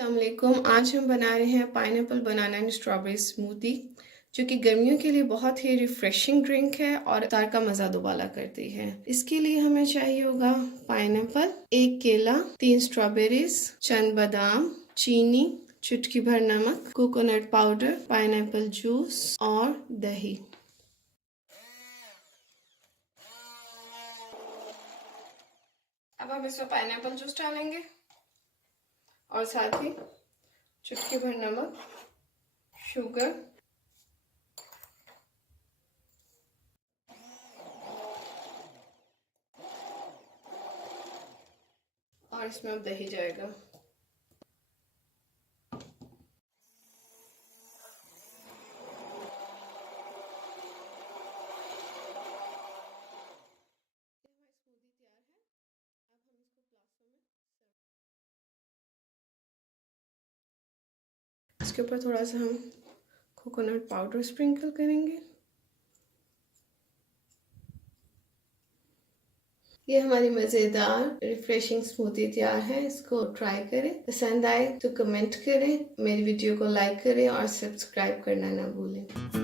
अस्सलाम वालेकुम। आज हम बना रहे हैं pineapple banana and strawberry smoothie, जो कि गर्मियों के लिए बहुत ही रिफ्रेशिंग ड्रिंक है और इफ्तार का मज़ा दोबाला करती है। इसके लिए हमें चाहिए होगा पाइनएप्पल, 1 केला, 3 स्ट्रॉबेरीज, चंद बादाम, चीनी, चुटकी भर नमक, कोकोनट पाउडर, पाइनएप्पल जूस और दही। अब हम इसमें पाइनएप्पल जूस डालेंगे और साथ ही चुटकी भर नमक, शुगर, और इसमें अब दही जाएगा। इसके ऊपर थोड़ा सा हम कोकोनट पाउडर स्प्रिंकल करेंगे। ये हमारी मज़ेदार रिफ्रेशिंग स्मूदी तैयार है। इसको ट्राई करें, पसंद आए तो कमेंट करें, मेरी वीडियो को लाइक करें और सब्सक्राइब करना ना भूलें।